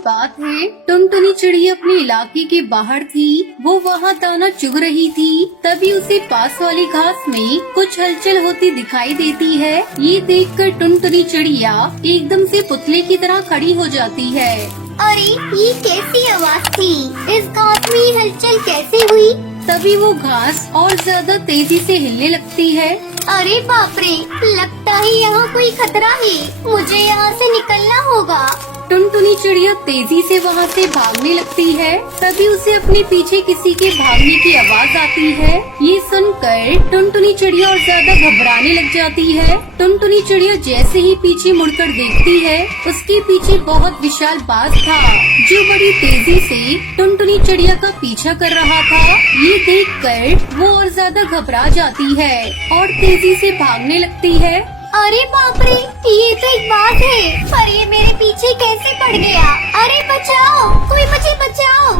बात है, टुनटुनी चिड़िया अपने इलाके के बाहर थी। वो वहाँ दाना चुग रही थी। तभी उसे पास वाली घास में कुछ हलचल होती दिखाई देती है। ये देखकर टुनटुनी चिड़िया एकदम से पुतले की तरह खड़ी हो जाती है। अरे ये कैसी आवाज थी? इस घास में ये हलचल कैसे हुई? तभी वो घास और ज्यादा तेजी से हिलने लगती है। अरे बाप रे, लगता है यहाँ कोई खतरा है। मुझे यहाँ से निकलना होगा। टुनटुनी चिड़िया तेजी से वहाँ से भागने लगती है। तभी उसे अपने पीछे किसी के भागने की आवाज आती है। ये सुनकर टुनटुनी चिड़िया और ज्यादा घबराने लग जाती है। टुनटुनी चिड़िया जैसे ही पीछे मुड़कर देखती है, उसके पीछे बहुत विशाल बाज था जो बड़ी तेजी से टुनटुनी चिड़िया का पीछा कर रहा था। ये देखकर वो और ज्यादा घबरा जाती है और तेजी से भागने लगती है। अरे बाप रे, ये तो एक बाज है, पर ये मेरे पीछे कैसे पड़ गया? अरे बचाओ, कोई मुझे बचाओ।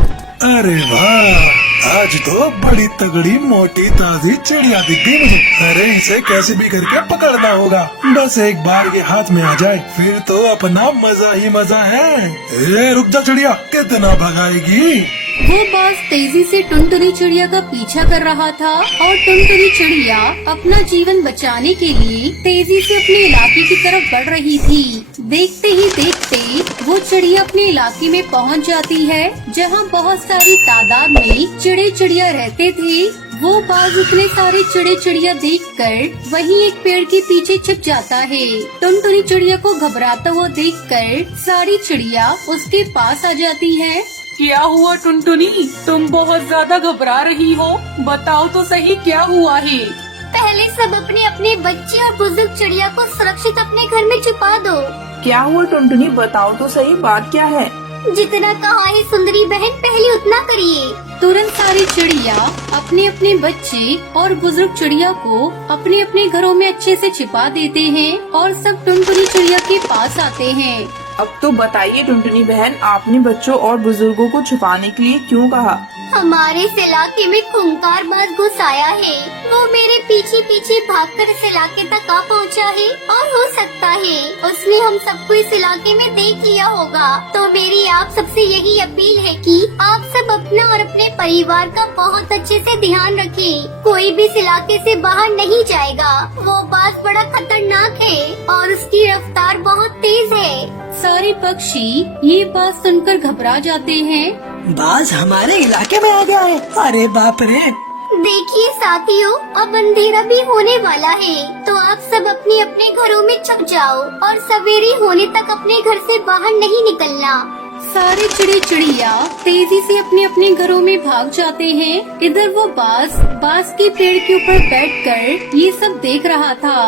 अरे वाह, आज तो बड़ी तगड़ी मोटी ताजी चिड़िया दिख गई मुझे। अरे इसे कैसे भी करके पकड़ना होगा। बस एक बार ये हाथ में आ जाए फिर तो अपना मजा ही मजा है। रुक जा चिड़िया, कितना भगाएगी? वो बाज तेजी से टुनटुनी चिड़िया का पीछा कर रहा था और टुनटुनी चिड़िया अपना जीवन बचाने के लिए तेजी से अपने इलाके की तरफ बढ़ रही थी। देखते ही देखते वो चिड़िया अपने इलाके में पहुंच जाती है, जहां बहुत सारी तादाद में चिड़े चिड़िया रहते थे। वो बाज उतने सारे चिड़े चिड़िया देखकर वहीं एक पेड़ के पीछे छिप जाता है। टुनटुनी चिड़िया को घबराता हुआ देखकर सारी चिड़िया उसके पास आ जाती है। क्या हुआ टुनटुनी, तुम बहुत ज्यादा घबरा रही हो? बताओ तो सही क्या हुआ है? पहले सब अपने अपने बच्चे और बुजुर्ग चिड़िया को सुरक्षित अपने घर में छुपा दो। क्या हुआ टुनटुनी, बताओ तो सही, बात क्या है? जितना कहा है सुंदरी बहन, पहले उतना करिए। तुरंत सारी चिड़िया अपने अपने बच्चे और बुजुर्ग चिड़िया को अपने अपने घरों में अच्छे से छिपा देते हैं और सब टुनटुनी चिड़िया के पास आते हैं। अब तो बताइए टुनटुनी बहन, आपने बच्चों और बुजुर्गों को छुपाने के लिए क्यों कहा? हमारे इस इलाके में खूंखार बाज घुस आया है। वो मेरे पीछे पीछे भागकर इस इलाके तक आ पहुंचा है और हो सकता है उसने हम सबको इस इलाके में देख लिया होगा। तो मेरी आप सबसे यही अपील है कि आप सब अपना और अपने परिवार का बहुत अच्छे से ध्यान रखें। कोई भी इस इलाके से बाहर नहीं जाएगा। वो बाज बड़ा खतरनाक है और उसकी रफ्तार बहुत तेज है। सारे पक्षी ये बात सुनकर घबरा जाते हैं। बाज हमारे इलाके में आ गया है। अरे बाप रे। देखिए साथियों, अब अंधेरा भी होने वाला है, तो आप सब अपने अपने घरों में छुप जाओ और सवेरे होने तक अपने घर से बाहर नहीं निकलना। सारे चिड़े चिड़िया तेजी से अपने अपने घरों में भाग जाते हैं। इधर वो बाज के पेड़ के ऊपर बैठकर ये सब देख रहा था।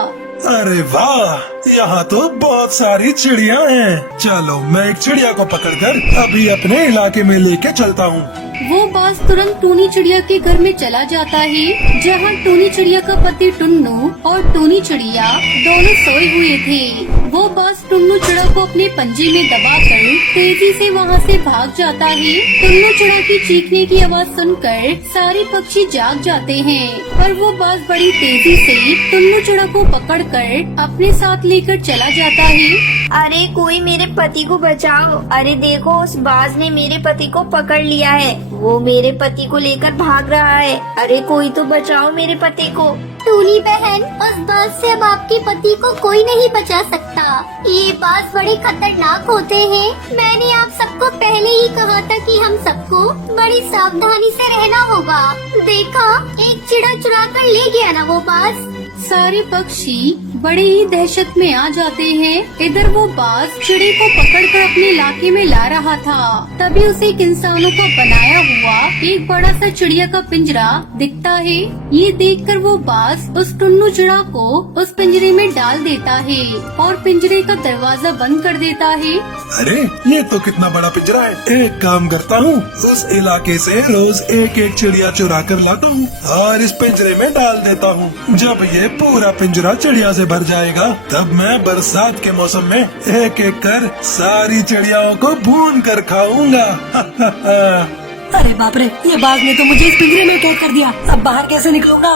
अरे वाह, यहाँ तो बहुत सारी चिड़िया हैं। चलो मैं एक चिड़िया को पकड़कर अभी अपने इलाके में लेके चलता हूँ। वो बाज तुरंत टूनी चिड़िया के घर में चला जाता है, जहाँ टूनी चिड़िया का पति टुन्नू और टूनी चिड़िया दोनों सोए हुए थे। वो बाज टुन्नू चिड़ा को अपने पंजे में दबाकर तेजी से वहाँ से भाग जाता है। टुन्नू चिड़ा की चीखने की आवाज सुनकर सारे पक्षी जाग जाते हैं, पर वो बाज बड़ी तेजी से टुन्नू चिड़ा को पकड़कर अपने साथ लेकर चला जाता है। अरे कोई मेरे पति को बचाओ। अरे देखो, उस बाज ने मेरे पति को पकड़ लिया है। वो मेरे पति को लेकर भाग रहा है। अरे कोई तो बचाओ मेरे पति को। टूनी बहन, उस बाज से अब आपके पति को कोई नहीं बचा सकता। ये बाज बड़े खतरनाक होते हैं। मैंने आप सबको पहले ही कहा था कि हम सबको बड़ी सावधानी से रहना होगा। देखा, एक चिड़ा चुरा कर ले गया ना वो बाज। सारे पक्षी बड़े ही दहशत में आ जाते हैं। इधर वो बाज चिड़े को पकड़कर अपने इलाके में ला रहा था। तभी उसे एक इंसानों का बनाया हुआ एक बड़ा सा चिड़िया का पिंजरा दिखता है। ये देखकर वो बाज उस टुन्नू चिड़ा को उस पिंजरे में डाल देता है और पिंजरे का दरवाजा बंद कर देता है। अरे ये तो कितना बड़ा पिंजरा है। एक काम करता हूँ, उस इलाके से रोज एक एक चिड़िया चुरा कर लाता हूँ और इस पिंजरे में डाल देता हूँ। जब ये पूरा पिंजरा चिड़िया से भर जाएगा, तब मैं बरसात के मौसम में एक एक कर सारी चिड़ियाओं को भून कर खाऊंगा। अरे बाप रे, ये बाघ ने तो मुझे इस पिंजरे में कैद कर दिया। अब बाहर कैसे निकलूंगा?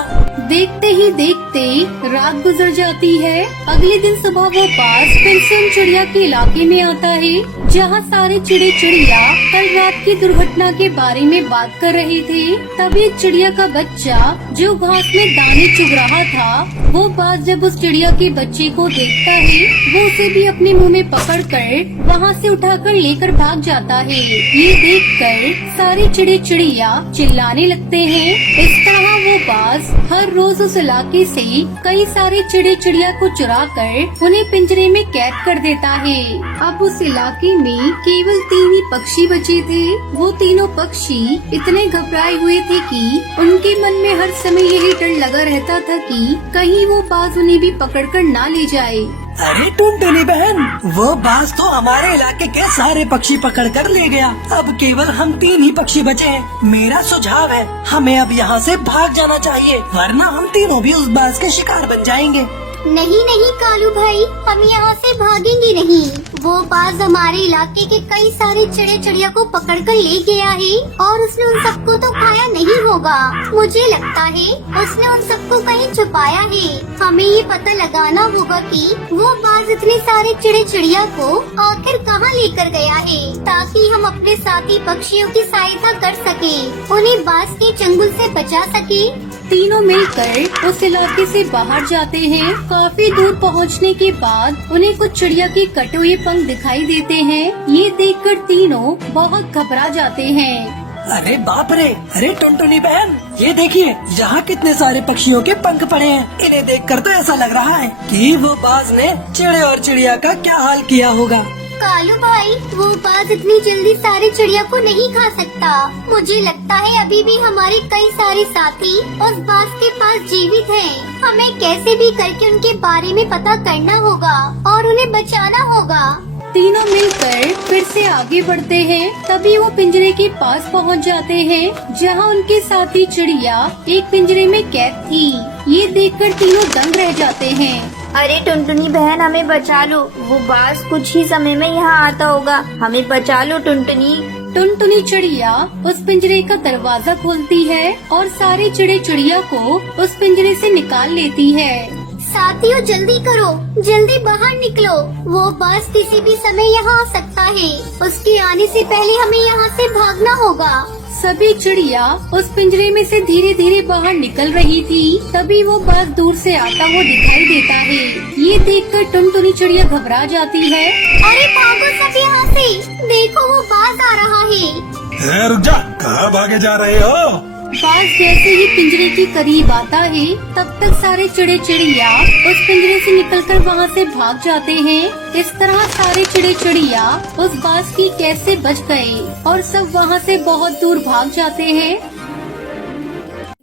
देखते ही देखते बीतते रात गुजर जाती है। अगले दिन सुबह वो बाज फिर से उन चिड़िया के इलाके में आता है जहाँ सारे चिड़े चिड़िया कल रात की दुर्घटना के बारे में बात कर रहे थे। तभी एक चिड़िया का बच्चा जो घास में दाने चुग रहा था, वो बाज जब उस चिड़िया के बच्चे को देखता है वो उसे भी अपने मुंह में पकड़कर वहाँ से उठाकर लेकर भाग जाता है। ये देखकर सारे चिड़े चिड़िया चिल्लाने लगते हैं। इस तरह वो बाज हर रोज उस इलाके से कई सारे चिड़े चिड़िया को चुरा कर उन्हें पिंजरे में कैद कर देता है। अब उस इलाके में केवल 3 ही पक्षी बचे थे। वो तीनों पक्षी इतने घबराए हुए थे कि उनके मन में हर समय यही डर लगा रहता था कि कहीं वो बाज उन्हें भी पकड़कर ना ले जाए। अरे टुनटुनी बहन, वो बाज तो हमारे इलाके के सारे पक्षी पकड़ कर ले गया। अब केवल हम 3 ही पक्षी बचे हैं। मेरा सुझाव है हमें अब यहाँ से भाग जाना चाहिए, वरना हम तीनों भी उस बाज के शिकार बन जाएंगे। नहीं नहीं कालू भाई, हम यहाँ से भागेंगे नहीं। वो बाज हमारे इलाके के कई सारे चिड़े चिड़िया को पकड़ कर ले गया है और उसने उन सबको तो खाया नहीं होगा। मुझे लगता है उसने उन सबको कहीं छुपाया है। हमें ये पता लगाना होगा कि वो बाज इतने सारे चिड़े चिड़िया को आखिर कहाँ लेकर गया है, ताकि हम अपने साथी पक्षियों की सहायता कर सके, उन्हें बाज के चंगुल से बचा सके। तीनों मिलकर उस इलाके से बाहर जाते हैं। काफी दूर पहुंचने के बाद उन्हें कुछ चिड़िया के कटे हुए पंख दिखाई देते हैं। ये देखकर तीनों बहुत घबरा जाते हैं। अरे बाप रे! अरे टुनटुनी बहन, ये देखिए यहाँ कितने सारे पक्षियों के पंख पड़े हैं। इन्हें देखकर तो ऐसा लग रहा है कि वो बाज ने चिड़े और चिड़िया का क्या हाल किया होगा। कालू भाई, वो बाज इतनी जल्दी सारे चिड़िया को नहीं खा सकता। मुझे लगता है अभी भी हमारे कई सारे साथी उस बाज के पास जीवित हैं। हमें कैसे भी करके उनके बारे में पता करना होगा और उन्हें बचाना होगा। तीनों मिलकर फिर से आगे बढ़ते हैं। तभी वो पिंजरे के पास पहुंच जाते हैं जहां उनके साथी चिड़िया एक पिंजरे में कैद थी। ये देखकर तीनों दंग रह जाते हैं। अरे टुनटुनी बहन, हमें बचा लो, वो बाज कुछ ही समय में यहाँ आता होगा। हमें बचा लो टुनटुनी। टुनटुनी चिड़िया उस पिंजरे का दरवाजा खोलती है और सारे चिड़े चिड़िया को उस पिंजरे से निकाल लेती है। साथियों जल्दी करो, जल्दी बाहर निकलो। वो बाज किसी भी समय यहाँ आ सकता है। उसके आने से पहले हमें यहाँ से भागना होगा। सभी चिड़िया उस पिंजरे में से धीरे धीरे बाहर निकल रही थी। तभी वो बाज दूर से आता हुआ दिखाई देता है। ये देखकर टुनटुनी चिड़िया घबरा जाती है। अरे भागो सब यहाँ से, देखो वो बाज आ रहा है। रुक जा, कहाँ भागे जा रहे हो? बाज जैसे ही पिंजरे के करीब आता है तब तक सारे चिड़े चिड़िया उस पिंजरे से निकलकर वहाँ से भाग जाते हैं। इस तरह सारे चिड़े चिड़िया उस बाज की कैद से बच गए और सब वहाँ से बहुत दूर भाग जाते हैं।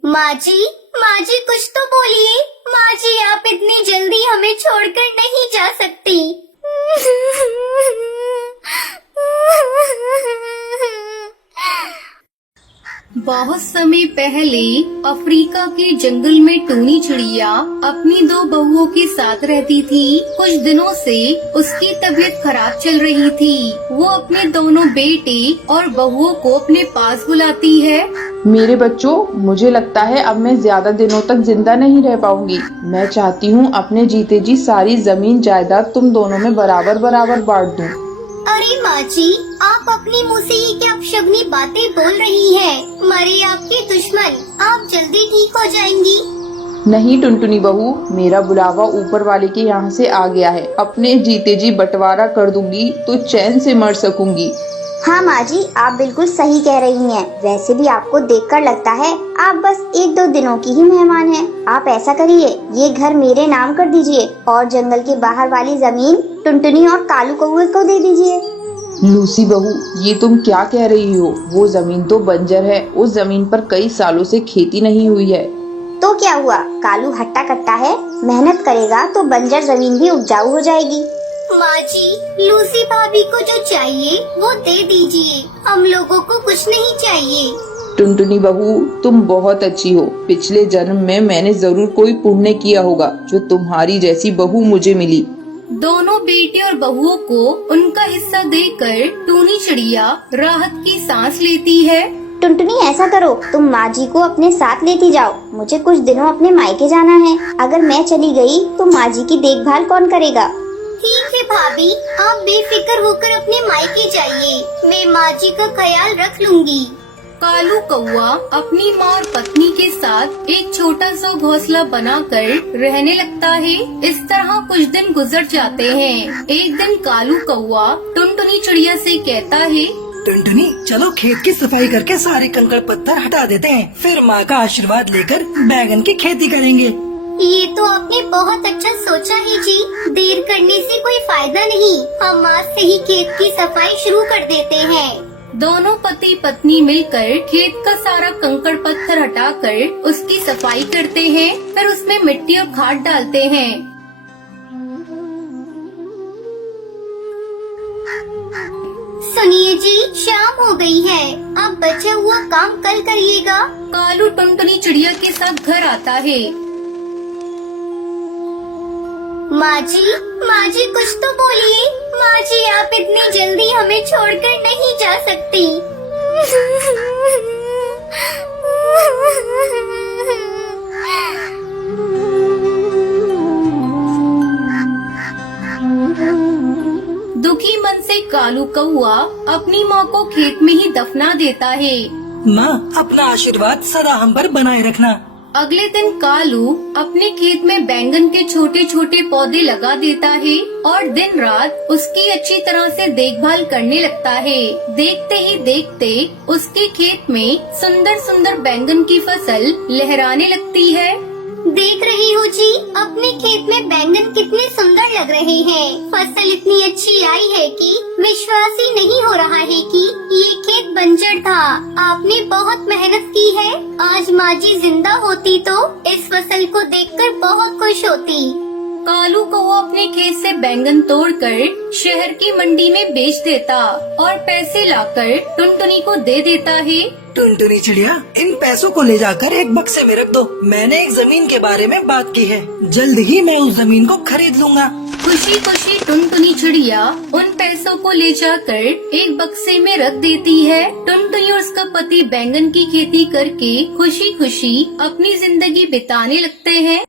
माँ जी कुछ तो बोलिए। माँ जी, आप इतनी जल्दी हमें छोड़कर नहीं जा सकती। बहुत समय पहले अफ्रीका के जंगल में टूनी चिड़िया अपनी 2 बहुओं के साथ रहती थी। कुछ दिनों से उसकी तबीयत खराब चल रही थी। वो अपने दोनों बेटे और बहुओं को अपने पास बुलाती है। मेरे बच्चों, मुझे लगता है अब मैं ज्यादा दिनों तक जिंदा नहीं रह पाऊंगी। मैं चाहती हूँ अपने जीते जी सारी जमीन जायदाद तुम दोनों में बराबर बराबर बांट दूं। अरे माँ जी, आप अपने मुँह से ये क्या अपशगुनी बातें बोल रही हैं? मरे आपके दुश्मन, आप जल्दी ठीक हो जाएंगी। नहीं टुनटुनी बहू, मेरा बुलावा ऊपर वाले के यहाँ से आ गया है। अपने जीते जी बंटवारा कर दूंगी तो चैन से मर सकूंगी। हाँ माँ जी, आप बिल्कुल सही कह रही हैं। वैसे भी आपको देखकर लगता है आप बस 1-2 दिनों की ही मेहमान हैं। आप ऐसा करिए, ये घर मेरे नाम कर दीजिए और जंगल के बाहर वाली जमीन टुनटुनी और कालू कौवे को दे दीजिए। लूसी बहू, ये तुम क्या कह रही हो? वो जमीन तो बंजर है। उस जमीन पर कई सालों से खेती नहीं हुई है। तो क्या हुआ? कालू हट्टा कट्टा है, मेहनत करेगा तो बंजर जमीन भी उपजाऊ हो जाएगी। माँ जी, लूसी भाभी को जो चाहिए वो दे दीजिए। हम लोगों को कुछ नहीं चाहिए। टुनटुनी बहू, तुम बहुत अच्छी हो। पिछले जन्म में मैंने जरूर कोई पुण्य किया होगा जो तुम्हारी जैसी बहू मुझे मिली। दोनों बेटे और बहुओं को उनका हिस्सा देकर टूनी चिड़िया राहत की सांस लेती है। टुनटुनी ऐसा करो, तुम माँ जी को अपने साथ लेती जाओ। मुझे कुछ दिनों अपने मायके जाना है। अगर मैं चली गई तो माँ जी की देखभाल कौन करेगा? ठीक है भाभी, आप बेफिक्र होकर अपने मायके जाइए। मैं माँ जी का ख्याल रख लूंगी। कालू कौआ अपनी माँ और पत्नी के साथ एक छोटा सा घोंसला बनाकर रहने लगता है। इस तरह कुछ दिन गुजर जाते हैं। एक दिन कालू कौआ टुनटुनी चिड़िया से कहता है, टुनटुनी, चलो खेत की सफाई करके सारे कंकड़ पत्थर हटा देते हैं, फिर माँ का आशीर्वाद लेकर बैगन की खेती करेंगे। ये तो आपने बहुत अच्छा सोचा है जी। देर करने से कोई फायदा नहीं, हम आज से ही खेत की सफाई शुरू कर देते हैं। दोनों पति पत्नी मिलकर खेत का सारा कंकड़ पत्थर हटाकर उसकी सफाई करते हैं। फिर उसमें मिट्टी और खाद डालते हैं। सुनिए जी, शाम हो गई है, अब बचा हुआ काम कल करिएगा। कालू टुनटुनी चिड़िया के साथ घर आता है। माँ जी कुछ तो बोलिए। माँ जी, आप इतनी जल्दी हमें छोड़कर नहीं जा सकती। दुखी मन से कालू कौआ अपनी माँ को खेत में ही दफना देता है। माँ, अपना आशीर्वाद सदा हम पर बनाए रखना। अगले दिन कालू अपने खेत में बैंगन के छोटे छोटे पौधे लगा देता है और दिन रात उसकी अच्छी तरह से देखभाल करने लगता है। देखते ही देखते उसके खेत में सुंदर सुंदर बैंगन की फसल लहराने लगती है। देख रही हो जी, अपने खेत में बैंगन कितने सुंदर लग रहे हैं। फसल इतनी अच्छी आई है कि विश्वास ही नहीं हो रहा है कि ये खेत बंजर था। आपने बहुत मेहनत की है। आज माँ जी जिंदा होती तो इस फसल को देखकर बहुत खुश होती। कालू कौआ अपने खेत से बैंगन तोड़कर शहर की मंडी में बेच देता और पैसे लाकर टुनटुनी को दे देता है। टुनटुनी चिड़िया, इन पैसों को ले जाकर एक बक्से में रख दो। मैंने एक जमीन के बारे में बात की है, जल्द ही मैं उस जमीन को खरीद लूंगा। खुशी खुशी टुनटुनी चिड़िया उन पैसों को ले जाकर एक बक्से में रख देती है। टुनटुनी और उसका पति बैंगन की खेती करके खुशी खुशी अपनी जिंदगी बिताने लगते हैं।